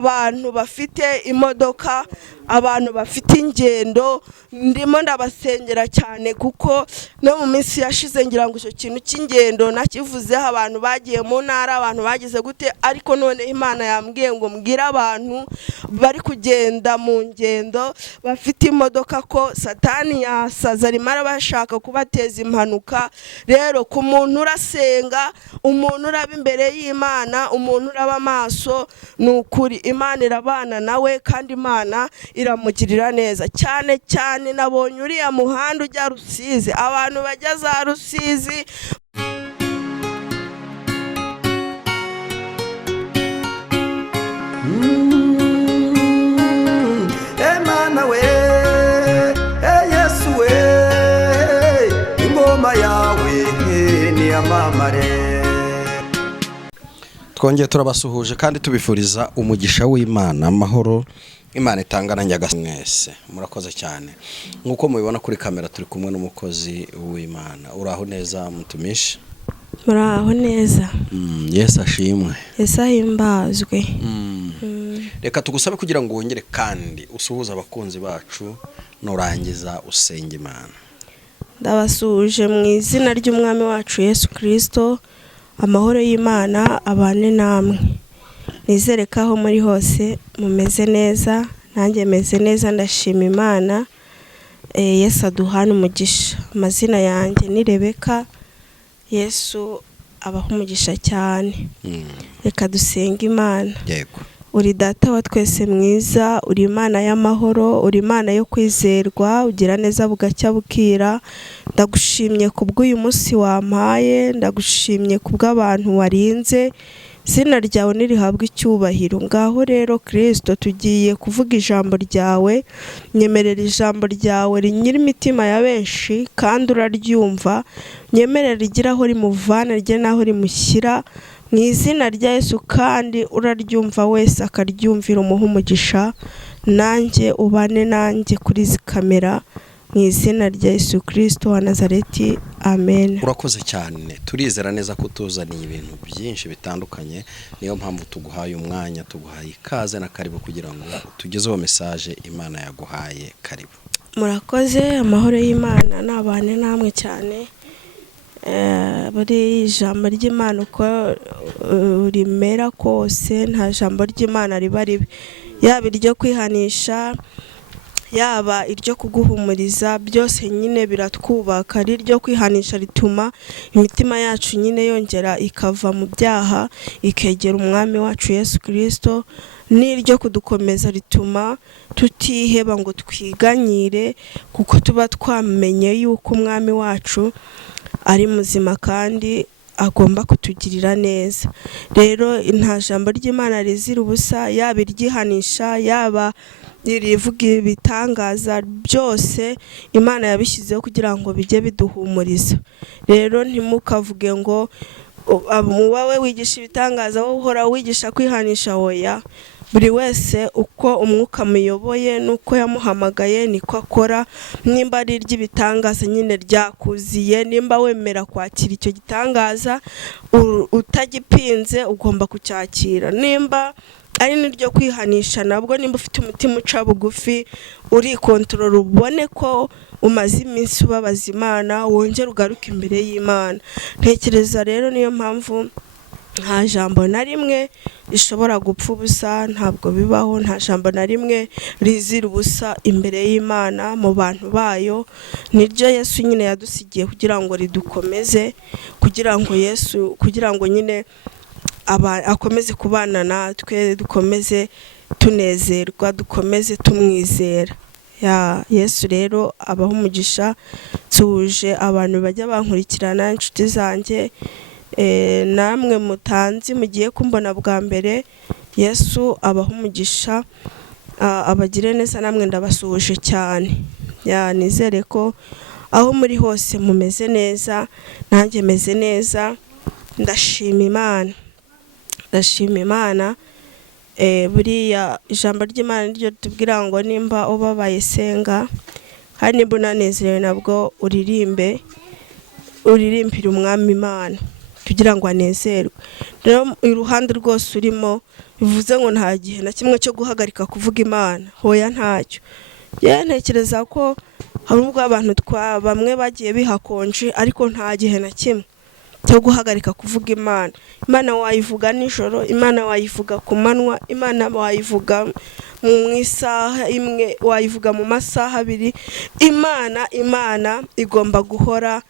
abantu bafite imodoka, abantu bafite ingendo, ndimo ndabasengera cyane kuko no mu minsi yashize ngira ngo icyo kintu cy'ingendo nakivuzeho, abantu bagiye mu ntara, abantu bagize gute, ariko none Imana yambwiye ngo mbwire abantu bari kugenda mu ngendo bafite imodoka ko Satani yasaza arimo arabashaka kubateza impanuka. Rero ku muntu urasenga, umuntu uraba imbere y'Imana, umuntu uraba amaso, ni ukuri Imana irabana nawe kandi Imana iramugirira neza. Cyane cyane nabonye uriya muhanda ujya Rusizi, abantu bajya za Rusizi Emana we, Yesu we, ingoma yawe ni amamare. Twongeye turabasuhuje kandi tubifuriza umugisha w'Imana, amahoro Imana itangana nyagasani mwese. Murakoze cyane. Nkuko mubibona kuri kamera turi kumwe n'umukozi w'Imana. Uraho neza mutumishi? muraho neza. Yesu ashimwe. Yesu ahimbazwe. Reka tugusabe kugira ngo wongere kandi usuhuza abakunzi bacu nurangiza usenge Imana. Ndabasuhuje mu izina ry'umwami wacu Yesu Kristo. Amahoro y'Imana abane namwe. Nizere ko aho muri hose mumeze neza, nanjye meze neza, ndashima Imana. Yesu aduhana umugisha. Amazina yanjye ni Rebeka. Yesu abaha umugisha cyane. Reka dusenge Imana. Yego. Uri data wa twese mwiza, uri Imana y'amahoro, uri Imana yo kwizerwa, ugira neza bugacya bukira. Ndagushimye kubw'uyu munsi wampaye, ndagushimye kubw'abantu warinze. Izina ryawe nirihabwe icyubahiro. Ngaho rero Kristo tugiye kuvuga ijambo ryawe. Nyemerera ijambo ryawe rinyira imitima ya benshi kandi uraryumva. Nyemerera rigira aho rimuvana rye naho rimushyira. Mu izina rya Yesu kandi uraryumva wese akaryumvira umuha umugisha. Nanjye ubane nanjye kuri izi kamera. Mu izina rya Yesu Kristo wa Nazareti. Amen. Urakoze cyane. Turizera neza ko tuzaniye ibintu byinshi bitandukanye. Niyo mpamvu tuguhaye umwanya, tuguhaye ikaze na karibu kugira ngo tugezeho message Imana yaguhaye. Karibu. Murakoze. Amahoro y'Imana nabane namwe cyane. Buri ijambo ry'Imana uko rimera kose, nta jambo ry'Imana riba ribi. Yaba iryo kwihanisha, yaba iryo kuguhumuriza, byose nyine biratwubaka. Ari iryo kwihanisha rituma imitima yacu nyine yongera ikava mu byaha ikegera umwami wacu Yesu Kristo. N'iryo kudukomeza rituma tutiheba ngo twiganyire, kuko tuba twamenye yuko umwami wacu ari muzima kandi agomba kutugirira neza. Rero nta jambo ry'Imana rizira ubusa, yaba iryihanisha, yaba irivuga ibitangaza, byose Imana yabishyizeho kugira ngo bijye biduhumuriza. Rero ntimukavuge ngo wowe wigisha ibitangaza, wowe uhora wigisha kwihanisha. Oya, buri wese uko umwuka muyoboye nuko yamuhamagaye niko akora. Nimba ari iry'ibitangaza nyine ryakuziye, nimba wemera kwakira icyo gitangaza utagipinze, ugomba kucyakira. Nimba ari n'iryo kwihanisha, nabwo nimba ufite umutima uca bugufi, uri kontrol, ubone ko umaze iminsi ubabaza Imana, wongera ugaruka imbere y'Imana. Ntekereza rero niyo mpamvu nta jambo na rimwe rishobora gupfa ubusa, ntabwo bibaho. Nta jambo na rimwe rizira ubusa imbere y'Imana mu bantu bayo. Niryo Yesu nyine yadusigiye kugira ngo ridukomeze, kugira ngo nyine akomeze kubana natwe, dukomeze tunezerwa, dukomeze tumwizera. Yesu rero abaha umugisha. Tuje abantu bajya bankurikirana, inshuti zanjye, namwe mutanzi mugiye kumbona bwa mbere. Yesu abaha umugisha, abagire neza. Namwe ndabasuhuje cyane. Nizere ko aho muri hose mumeze neza, nanjye meze neza. Ndashima Imana. Buriya ijambo ry'Imana niryo tubwira ngo nimba ubabaye senga, kandi nimba unanezerewe nabwo uririmbire umwami Imana kugira ngo anezerwe. Rero iruhande rwose urimo bivuze ngo nta gihe na kimwe cyo guhagarika kuvuga Imana, hoya ntacyo. Ntekereza ko hari ubwo abantu bamwe bagiye bihakonje, ariko nta gihe na kimwe cyo guhagarika kuvuga Imana. Imana wayivuga nijoro, Imana wayivuga ku manywa, Imana wayivuga mu isaha imwe, wayivuga mu masaha abiri. Imana igomba guhora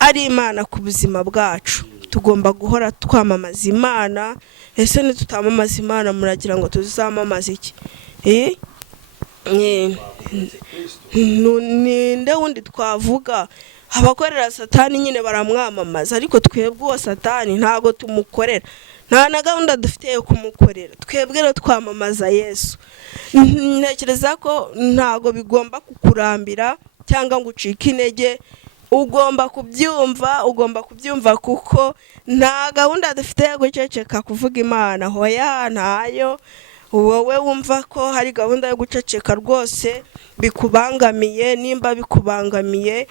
ari Imana ku buzima bwacu. Tugomba guhora twamamaza Imana. Ese nitutamamaza Imana muragira ngo tuzamamaza iki? Ninde wundi twavuga? Abakorera Satani nyine baramwamamaza, ariko twebwe uwo Satani ntago tumukorera, nta na gahunda dufite yo kumukorera. Twebwe rero twamamaza Yesu. Ntekereza ko ntago bigomba kukurambira cyangwa ngo ucike intege. Ugomba kubyumva kuko nta gahunda dufite yo guceceka kuvuga Imana, hoya ntayo. Wowe wumva ko hari gahunda yo guceceka rwose bikubangamiye, nimba bikubangamiye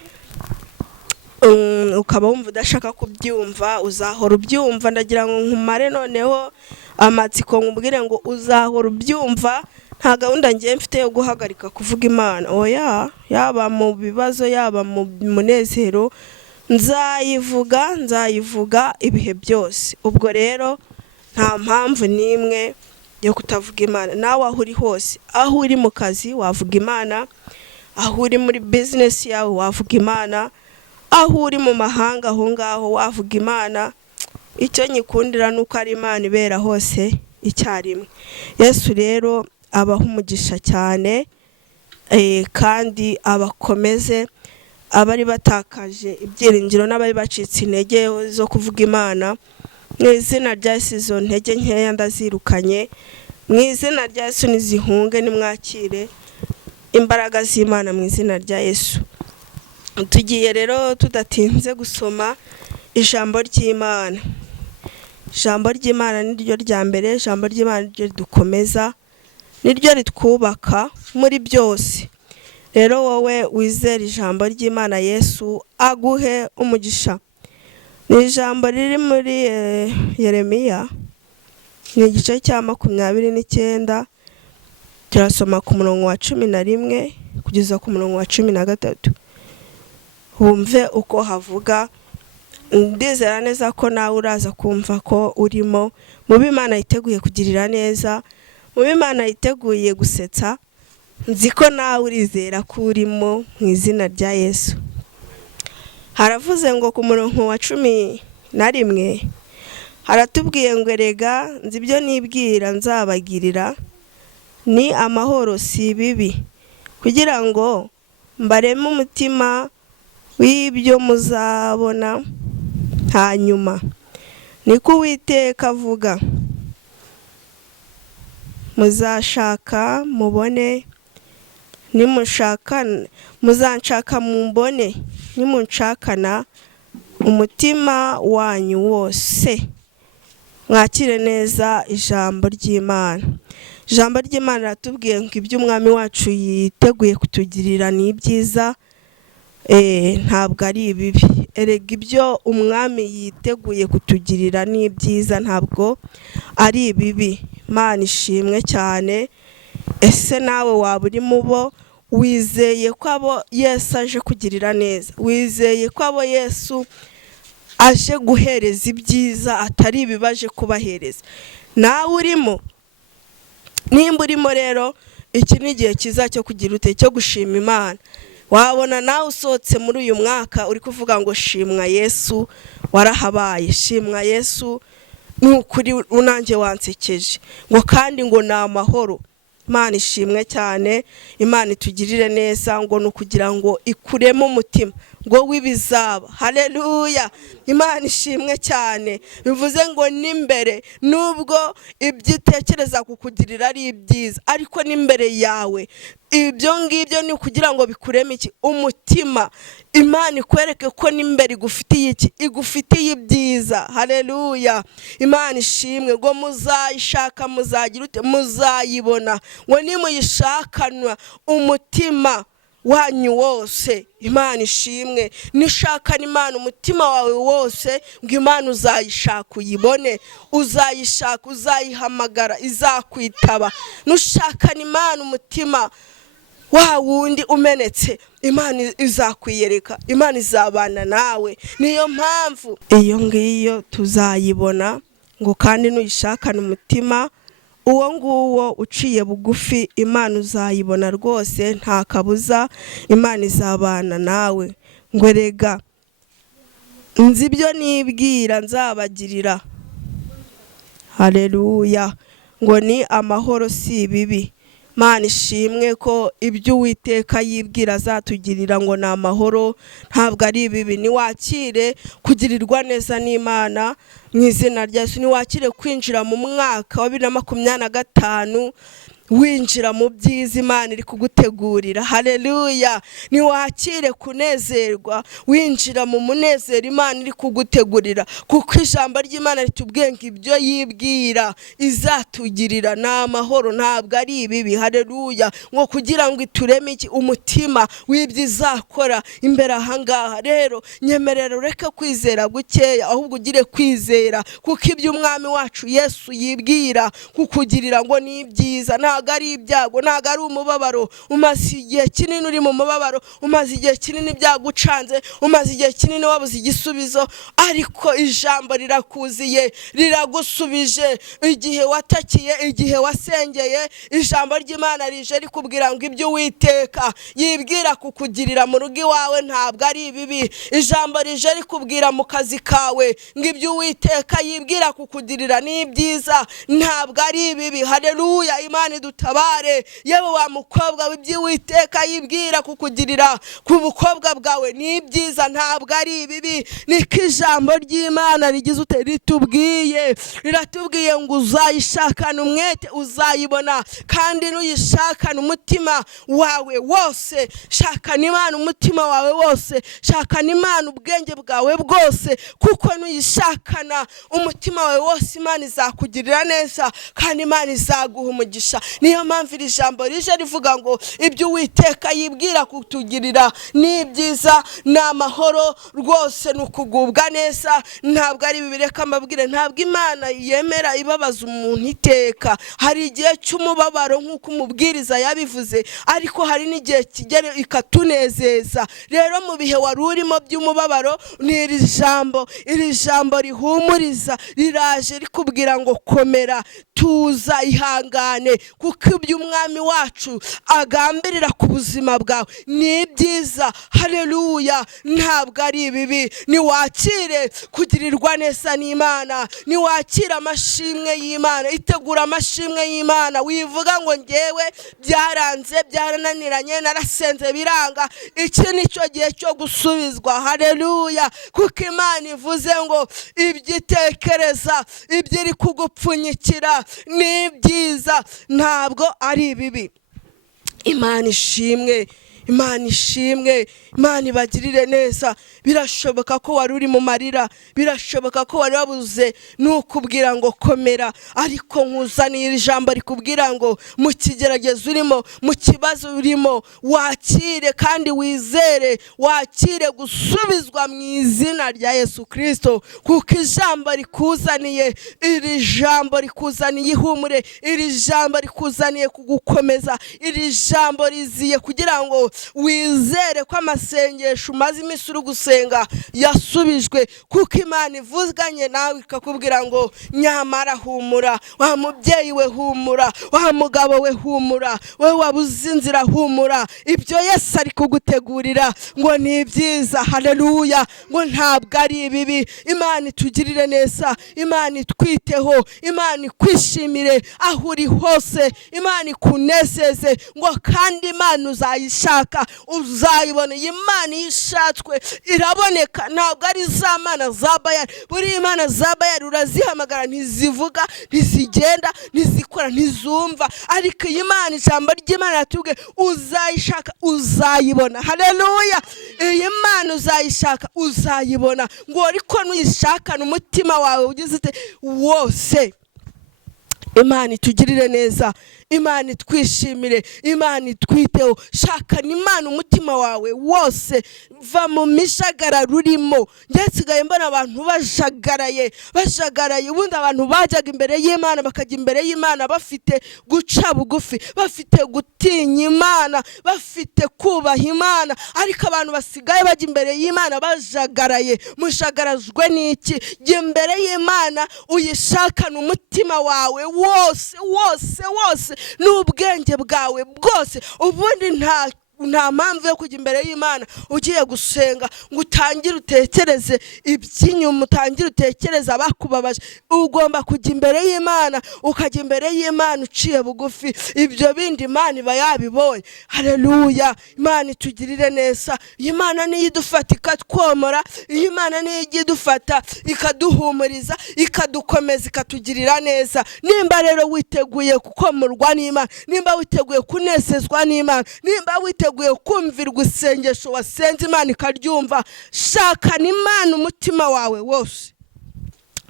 ukaba wumva udashaka kubyumva, uzahora ubyumva. Ndagira ngo nkumare noneho amatsiko nkubwire ngo uzahora ubyumva. Nta gahunda ngiye mfite yo guhagarika kuvuga Imana, oya. Yaba mu bibazo, yaba mu munezero, nzayivuga ibihe byose. Ubwo rero nta mpamvu n'imwe yo kutavuga Imana. Nawe aho uri hose, aho uri mu kazi wavuga Imana, aho uri muri business yawe wavuga Imana, aho uri mu mahanga aho ngaho wavuga Imana. Icyo nyikundira nuko ari Imana ibera hose icyarimwe. Yesu rero abaha umugisha cyane, kandi abakomeze abari batakaje ibyiringiro n'abari bacitse intege zo kuvuga Imana. Mu izina rya Yesu izo ntege nkeya ndazirukanye. Mu izina rya Yesu nizihunge, nimwakire imbaraga z'Imana mu izina rya Yesu. Tugiye rero tudatinze gusoma ijambo ry'Imana. Ijambo ry'Imana niryo rya mbere, ijambo ry'Imana niryo dukomeza, niryo ritwubaka muri byose. Rero wowe wizera ijambo ry'Imana, Yesu aguhe umugisha. Ni ijambo riri muri Yeremiya, ni igice cya 29, turasoma ku murongo wa 11 kugeza ku murongo wa 13. Wumve uko havuga. Ndizera neza ko nawe uraza kumva ko urimo mu b'Imana yiteguye kugirira neza, mu b'Imana yiteguye gusetsa. Nzi ko nawe urizera ko urimo mu izina rya Yesu. Haravuze ngo ku murongo wa 11 haratubwiye ngo erega nzi ibyo nibwira nzabagirira ni amahoro si ibibi, kugira ngo mbareme umutima w'ibyo muzabona hanyuma. Niko Uwiteka avuga. Muzashaka mubone, muzanshaka mumbone, nimunshakana umutima wanyu wose. Mwakire neza ijambo ry'Imana. Ijambo ry'Imana ratubwiye ngo ibyo umwami wacu yiteguye kutugirira ni ibyiza, ntabwo ari ibibi. Erega ibyo umwami yiteguye kutugirira ni ibyiza, ntabwo ari ibibi. Imana ishimwe cyane. Ese nawe waba uri mu bo wizeye ko abo Yesu aje kugirira neza? Wizeye ko abo Yesu aje guhereza ibyiza atari ibibaje kubahereza? Nawe urimo? Nimba urimo rero, iki ni igihe cyiza cyo kugira ute, cyo gushima Imana. Wabona nawe usohotse muri uyu mwaka uri kuvuga ngo shimwa Yesu, warahabaye. Shimwa Yesu, nukuri unanjye wansekeje. Ngo kandi ngo ni amahoro. Imana ishimwe cyane. Imana itugirire neza, ngo nukugira ngo ikuremo umutima ngo wibizaba. Haleluya. Imana ishimwe cyane. Bivuze ngo nimbere, nubwo ibyitekereza kukugirira ari ibyiza, ariko nimbere yawe ibyo ngibyo ni kugira ngo bikureme iki? Umutima. Imana ikwereke ko nimbere igufitiye iki? Igufitiye ibyiza. Haleluya. Imana ishimwe. Ngo muzayishaka muzagira ute? Muzayibona. Ngo nimuyishakanwa umutima wanyu wose. Imana ishimwe. Nishakana Imana umutima wawe wose, ngo Imana uzayishaka uyibone, uzayishaka uzayihamagara izakwitaba. Nushakana Imana umutima wa wundi umenetse, Imana izakwiyereka, Imana izabana nawe. Niyo mpamvu iyo ngiyo tuzayibona, ngo kandi nuyishakana umutima uwo nguwo uciye bugufi, Imana uzayibona rwose nta kabuza. Imana izabana nawe. Ngo rega nzi ibyo nibwira nzabagirira. Haleluya. Ngo ni amahoro si ibibi. Mana ishimwe ko ibyo Uwiteka yibwira azatugirira ngo ni amahoro, ntabwo ari ibibi. Niwakire kugirirwa neza n'Imana mu izina rya Yesu. Niwakire kwinjira mu mwaka wa 2025 winjira mu byiza Imana iri kugutegurira. Haleluya. Niwakire kunezerwa, winjira mu munezero Imana iri kugutegurira, kuko ijambo ry'Imana ritubwiye ngo ibyo yibwira izatugirira ni amahoro, ntabwo ari ibibi. Haleluya. Ngo kugira ngo itureme iki umutima w'ibyo izakora imbere ahangaha. Rero nyemerera ureke kwizera gukeya, ahubwo ugire kwizera, kuko ibyo umwami wacu Yesu yibwira kukugirira ngo ni byiza, ntabwo ari ibyago, ntabwo ari umubabaro. Umaze igihe kinini uri mu mubabaro, umaze igihe kinini byagucanze, umaze igihe kinini wabuze igisubizo, ariko ijambo rirakuziye riragusubije. Igihe watakiye, igihe wasengeye, ijambo ry'Imana rije rikubwira ngo ibyo Uwiteka yibwira kukugirira mu rugo iwawe ntabwo ari ibibi. Ijambo rije rikubwira mu kazi kawe ngo ibyo Uwiteka yibwira kukugirira ni byiza, ntabwo ari ibibi. Haleluya. Imana idutabare. Yewe wa mukobwa w'ibyo Uwiteka yibwira kukugirira ku bukobwa bwawe ni byiza, ntabwo ari ibibi. Niko ijambo ry'Imana rigize ritubwiye. Riratubwiye ngo uzayishakana umwete uzayibona, kandi nuyishakana umutima wawe wose. Shakana Imana umutima wawe wose, shakana Imana ubwenge bwawe bwose, kuko nuyishakana umutima wawe wose Imana izakugirira neza, kandi Imana izaguha umugisha. Niyo mpamvu iri jambo rije rivuga ngo ibyo Uwiteka yibwira kutugirira ni byiza, ni amahoro rwose, ni ukugubwa neza, ntabwo ari bibi. Reka mbabwire, ntabwo Imana yemera ibabaza umuntu iteka. Hari igihe cy'umubabaro nk'uko umubwiriza yabivuze, ariko hari n'igihe kigera ikatunezeza. Rero mu bihe wari urimo by'umubabaro, ni iri jambo rihumuriza riraje rikubwira ngo komera, tuza, ihangane, kuko ibyo umwami wacu agambirira ku buzima bwawe ni byiza. Haleluya. Ntabwo ari ibibi. Niwakire kugirirwa neza n'Imana, niwakire amashimwe y'Imana. Itegura amashimwe y'Imana. Wivuga ngo ngewe byaranze, byarananiranye, narasenze biranga. Iki nicyo gihe cyo gusubizwa. Haleluya. Kuko Imana ivuze ngo ibyitekereza, ibyo iri kugupfunyikira ni byiza, ntabwo ari ibibi. Imana ishimwe. Imana ishimwe. Imana ibagirire neza. Birashoboka ko wari uri mu marira, birashoboka ko wari wabuze n'ukubwira ngo komera, ariko nkuzaniye ijambo rikubwira ngo mu kigeragezo urimo, mu kibazo urimo, wakire kandi wizere, wakire gusubizwa mu izina rya Yesu Kristo. Kuko ijambo rikuzaniye, iri jambo rikuzaniye ihumure, iri jambo rikuzaniye kugukomeza, iri jambo riziye kugira ngo wizere ko amasengesho umaze iminsi uri gusenga yasubijwe. Kuko Imana ivuganye nawe ikakubwira ngo nyamara humura, wa mubyeyi we humura, wa mugabo we humura, we wabuze inzira humura, ibyo Yesu ari kugutegurira ngo ni byiza. Haleluya. Ngo ntabwo ari ibibi. Imana itugirire neza, Imana itwiteho, Imana ikwishimire aho uri hose, Imana ikunezeze. Ngo kandi Imana uzayishaka uzayibona. Imana yishatswe iraboneka, ntabwo ari za mana za Bayali. Buri Imana za Bayali urazihamagara ntizivuga, ntizigenda, ntizikora, ntizumva, ariko iyi Imana, ijambo ry'Imana ratubwiye uzayishaka uzayibona. Haleluya. Iyi Imana uzayishaka uzayibona. Ngo ariko nuyishakana umutima wawe ugize ute wose. Imana itugirire neza. Imana itwishimire, Imana itwiteho. Shakana Imana umutima wawe wose, va mu mishagara rurimo. Njye nsigaye mbona abantu bajagaraye. Ubundi abantu bajyaga imbere y'Imana, bakajya imbere y'Imana bafite guca bugufi, bafite gutinya Imana, bafite kubaha Imana. Ariko abantu basigaye bajya imbere y'Imana bajagaraye. Mushagarajwe n'iki? Jya imbere y'Imana uyishakana umutima wawe wose n'ubwenge bwawe bwose. Ubundi nta mpamvu yo kujya imbere y'Imana ugiye gusenga ngo utangire utekereze iby'inyuma, utangire utekereze abakubabaje. Ugomba kujya imbere y'Imana, ukajya imbere y'Imana uciye bugufi. Ibyo bindi Imana iba yabibonye. Haleluya. Imana itugirire neza. Imana niyo idufata ikatwomora, Imana niyo ijya idufata ikaduhumuriza, ikadukomeza, ikatugirira neza. Nimba rero witeguye gukomorwa n'Imana, nimba witeguye kunezezwa n'Imana, nimba witeguye kumvirwa isengesho wasenze Imana ikaryumva, shakana Imana umutima wawe wose.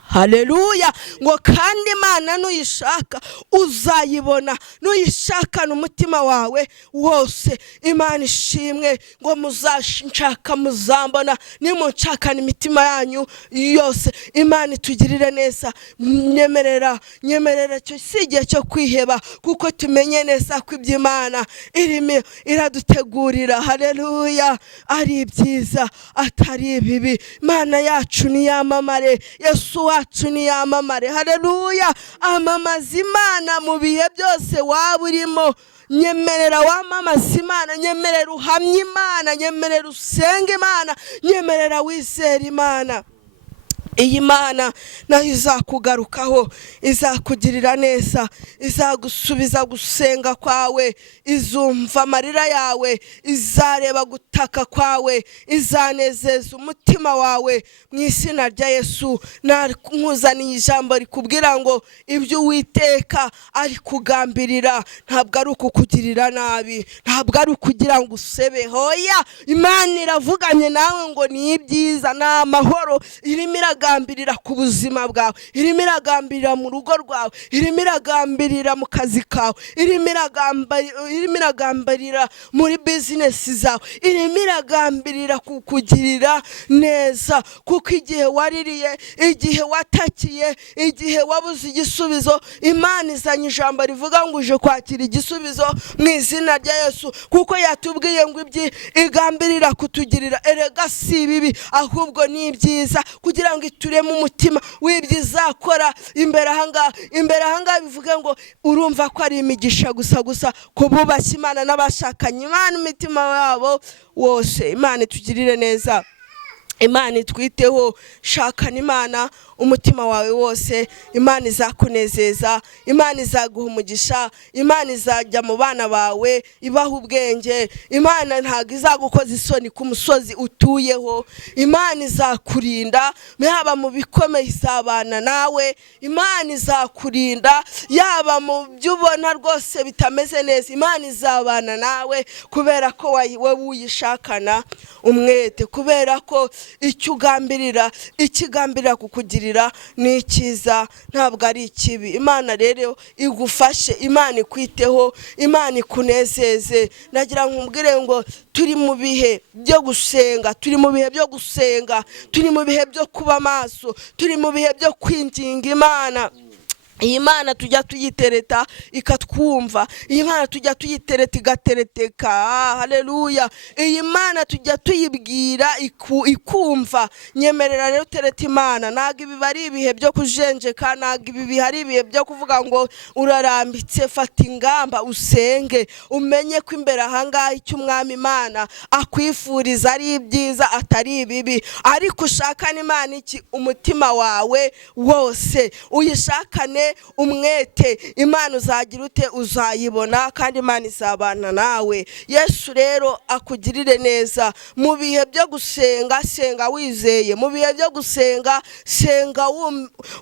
Haleluya. Ngo kandi Imana nuyishaka uzayibona, nuyishakana umutima wawe wose. Imana ishimwe. Ngo muzashaka muzambona nimunshakana imitima yanyu yose. Imana itugirire neza. Nyemerera cyo si igihe cyo kwiheba, kuko tumenye neza ko iby'Imana irimo iradutegurira, haleluya, ari byiza atari bibi. Imana yacu niyamamare, Yesu wacu niyamamare, haleluya. Amamaza Imana mu bihe byose waba urimo. Nyemerera wamamaza Imana, nyemerera uhamye Imana, nyemerera usenge Imana, nyemerera wizere Imana. Iyi Mana nayo izakugarukaho, izakugirira neza, izagusubiza gusenga kwawe, izumva amarira yawe, izareba gutaka kwawe, izanezeza umutima wawe. Mu izina rya Yesu nkuzaniye ijambo rikubwira ngo ibyo Uwiteka ari kugambirira ntabwo ari ukukugirira nabi, ntabwo ari ukugira ngo usebe. Hoya, Imana iravuganye nawe ngo ni ibyiza, ni amahoro. Irimo iragambirira ku buzima bwawe, irimo iragambirira mu rugo rwawe, irimo iragambirira mu kazi kawe, irimo iragambirira muri bizinesi zawe, irimo iragambirira kukugirira neza. Kuko igihe waririye, igihe watakiye, igihe wabuze igisubizo, Imana izanye ijambo rivuga ngo uje kwakira igisubizo mu izina rya Yesu. Kuko yatubwiye ngo ibyi igambirira kutugirira, erega si bibi ahubwo ni byiza, kugira ngo itureme umutima w'ibyo izakora imbere ahangaha. Bivuge ngo urumva ko ari imigisha gusa kububashye Imana n'abashakanye Imana imitima yabo wose. Imana itugirire neza, Imana itwiteho. Shakana Imana umutima wawe wose, Imana izakunezeza, Imana izaguha umugisha, Imana izajya mu bana bawe ibaha ubwenge. Imana ntabwo izagukoza isoni ku musozi utuyeho. Imana izakurinda, yaba mu bikomeye izabana nawe. Imana izakurinda yaba mu byo ubona rwose bitameze neza, Imana izabana nawe, kubera ko wowe uyishakana umwete, kubera ko icyo ugambirira, ikigambirira kukugirira ni icyiza, ntabwo ari ikibi. Imana rero igufashe, Imana ikwiteho, Imana ikunezeze. Nagira nkubwire ngo turi mu bihe byo gusenga, turi mu bihe byo gusenga, turi mu bihe byo kuba maso, turi mu bihe byo kwinginga Imana. Iyi Mana tujya tuyitereta ikatwumva, iyi Mana tujya tuyitereta igatereteka, haleluya. Iyi Mana tujya tuyibwira ikumva. Nyemerera rero tereta Imana. Ntabwo ibi bari ibihe byo kujenjeka, ntabwo ibi bihari ibihe byo kuvuga ngo urarambitse. Fata ingamba usenge, umenye ko imbere ahangaha icyo Umwami Imana akwifuriza ari ibyiza atari ibibi. Ariko ushakane Imana iki? Umutima wawe wose uyishakane umwete. Imana uzagira ute? Uzayibona, kandi Imana izabana nawe. Yesu rero akugirire neza. Mu bihe byo gusenga, senga wizeye. Mu bihe byo gusenga, senga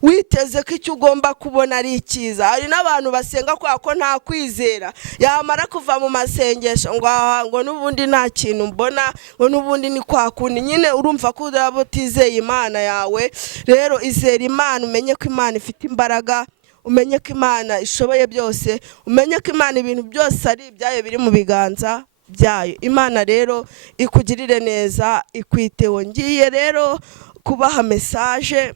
witeze ko icyo ugomba kubona ari icyiza. Hari n'abantu basenga kwa ko nta kwizera, yamara kuva mu masengesho ngo n'ubundi nta kintu mbona, ngo n'ubundi ni kwa kundi. Nyine urumva ko utizeye Imana yawe. Rero izera Imana, umenye ko Imana ifite imbaraga, umenye ko Imana ishoboye byose, umenye ko Imana ibintu byose ari ibyayo biri mu biganza byayo. Imana rero ikugirire neza, ikwiteho. Ngiye rero kubaha message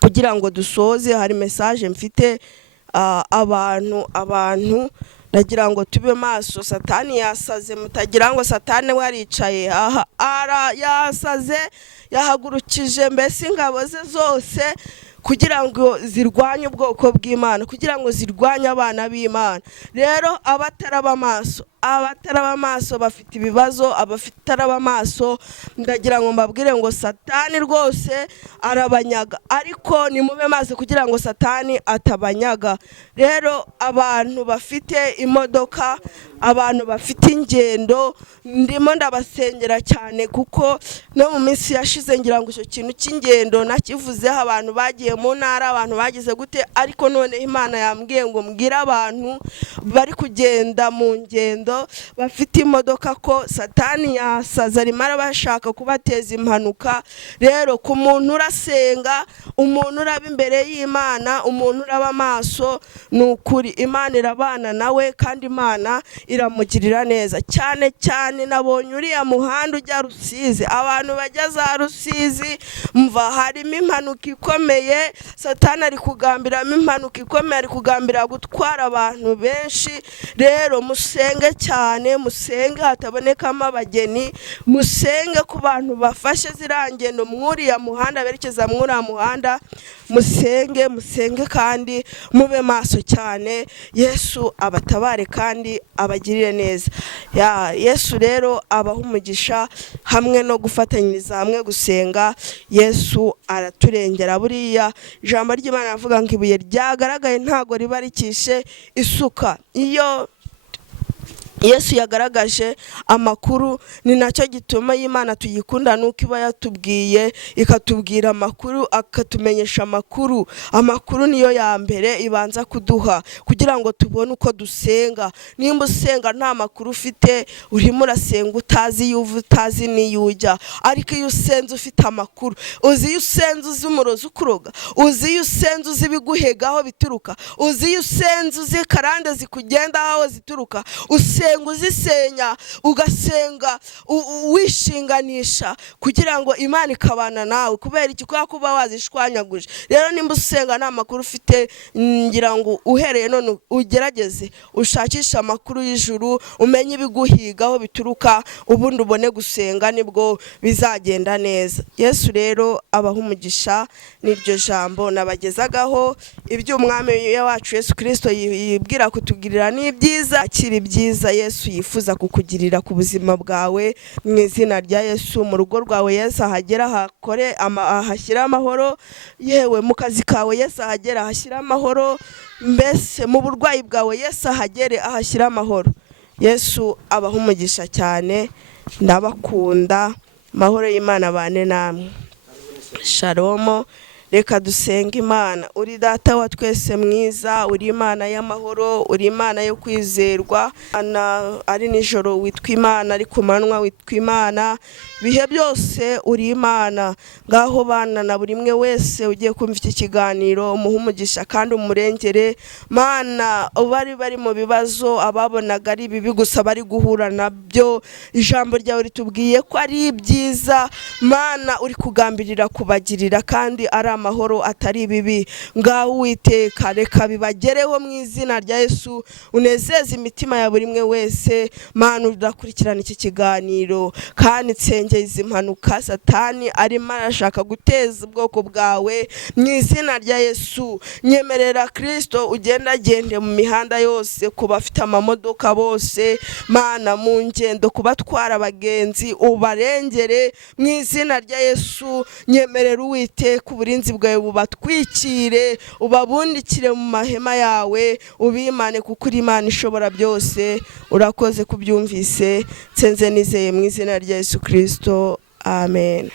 kugira ngo dusoze. Hari message mfite abantu ndagira ngo tube maso. Satani yasaze, mutagira ngo Satani waricaye yasaze, yahagurukije mbese ingabo ze zose kugira ngo zirwanye ubwoko bw'Imana, kugira ngo zirwanye abana b'Imana. Rero abataraba maso bafite ibibazo, abataraba maso ndagira ngo mbabwire ngo Satani rwose arabanyaga, ariko nimube maso kugira ngo Satani atabanyaga. Rero abantu bafite imodoka, abantu bafite ingendo, ndimo ndabasengera cyane, kuko no mu minsi yashize ngira ngo icyo kintu cy'ingendo nakivuzeho, abantu bagiye mu ntara, abantu bagize gute, ariko none Imana yambwiye ngo mbwire abantu bari kugenda mu ngendo bafite imodoka ko Satani yasaza, arimo arabashaka kubateza impanuka. Rero ku muntu urasenga, umuntu uraba imbere y'Imana, umuntu uraba maso, ni ukuri Imana irabana nawe kandi Imana iramugirira neza. Cyane cyane nabonye uriya muhanda ujya Rusizi, abantu bajya za Rusizi mva harimo impanuka ikomeye. Satani ari kugambiramo impanuka ikomeye, ari kugambira gutwara abantu benshi. Rero musenge cyane, musenge hatabonekamo abageni, musenge ku bantu bafashe zirangendo mwuriya muhanda berekeza mwuriya muhanda, musenge kandi mube maso cyane. Yesu abatabare kandi abagirire neza. Yesu rero abaha umugisha, hamwe no gufatanyiriza hamwe gusenga. Yesu araturengera. Buriya ijambo ry'Imana avuga ngo ibuye ryagaragaye ntago riba rikishe isuka. Iyo Yesu yagaragaje amakuru, ni nacyo gituma y'Imana tuyikunda, nuko iba yatubwiye, ikatubwira amakuru, akatumenyesha amakuru. Amakuru niyo ya mbere ibanza kuduha kugira ngo tubone uko dusenga. Nimba usenga nta makuru ufite, urimo urasenga utazi yuva, utazi niyujya. Ariko iyo usenze ufite amakuru, uzi iyo usenze uzi umurozi ukuroga, uzi iyo usenze uzi ibiguhegaho bituruka, uzi iyo usenze uzi karande zikugenda aho zituruka, uzisenya, ugasenga wishinganisha kugira ngo Imana ikabana nawe, kubera iki? Kuba kuba wazishwanyaguje. Rero nimba usenga nta makuru ufite, ngira ngo uhereye none ugerageze ushakisha amakuru y'ijuru, umenye ibiguhigaho bituruka, ubundi ubone gusenga, nibwo bizagenda neza. Yesu rero abaha umugisha. N'iryo jambo nabagezagaho, iby'Umwami wacu Yesu Kristo yibwira kutugirira ni byiza, akiri byiza Yesu yifuza kukugirira ku buzima bwawe. Mu izina rya Yesu, mu rugo rwawe Yesu ahagera hakore ahashyira amahoro, yewe mu kazi kawe Yesu ahagera ahashyira amahoro, mbese mu burwayi bwawe Yesu ahagere ahashyira amahoro. Yesu abaha umugisha cyane, ndabakunda. Mahoro y'Imana bane namwe. Shalom. Reka dusenge Imana. Uri data wa twese mwiza, uri Imana y'amahoro, uri Imana yo kwizerwa. Ari nijoro witwa Imana, ari ku manywa witwa Imana, bihe byose uri Imana. Ngaho bana na buri mwe wese ugiye kumva iki kiganiro, umuha umugisha kandi umurengere. Mana, bari mu bibazo, ababonaga ari bibi gusa bari guhura nabyo, ijambo ryawe ritubwiye ko ari byiza. Mana, uri kugambirira kubagirira kandi ari amahoro atari bibi. Ngaho Uwiteka, reka bibagereho mu izina rya Yesu, unezeze imitima ya buri mwe wese. Mana, udakurikirana iki kiganiro kandi nsengeye izi mpanuka Satani arimo arashaka guteza ubwoko bwawe, mu izina rya Yesu. Nyemerera Kristo ugendagende mu mihanda yose, ku bafite amamodoka bose, Mana, mu ngendo kubatwara abagenzi ubarengere mu izina rya Yesu. Nyemerera Uwiteka uburinzi bwawe bubatwikire, ubabundikire mu mahema yawe, ubimane kuko uri Imana ishobora byose. Urakoze kubyumvise, nsenze nizeye mu izina rya Yesu Kristo. Amen.